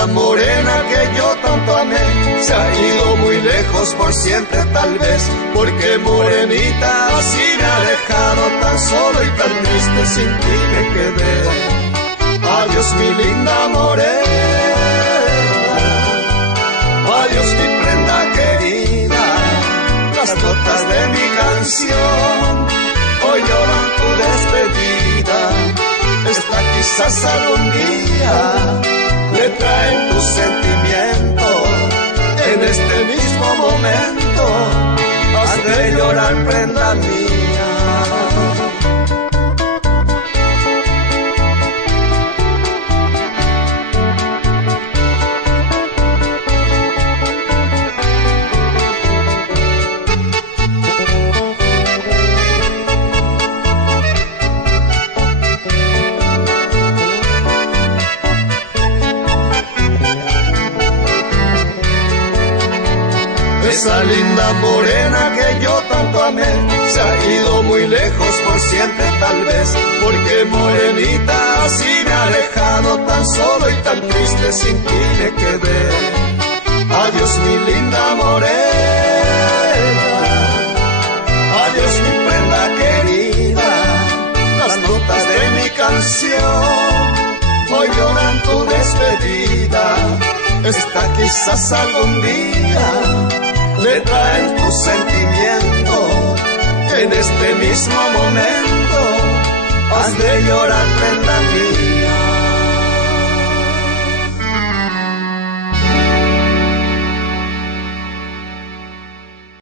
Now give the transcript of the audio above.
linda morena que yo tanto amé se ha ido muy lejos por siempre tal vez, porque morenita así me ha dejado tan solo y tan triste, sin ti me quedé. Adiós mi linda morena, adiós mi prenda querida, las notas de mi canción hoy lloran tu despedida. Esta quizás algún día le traen tus sentimientos, en este mismo momento has de llorar, prenda mía. Esa linda morena que yo tanto amé se ha ido muy lejos por siempre tal vez, porque morenita así me ha dejado tan solo y tan triste, sin ti me quedé. Adiós mi linda morena, adiós mi prenda querida, las notas de mi canción hoy lloran tu despedida. Esta quizás algún día le traen tus sentimientos, en este mismo momento has de llorar, prenda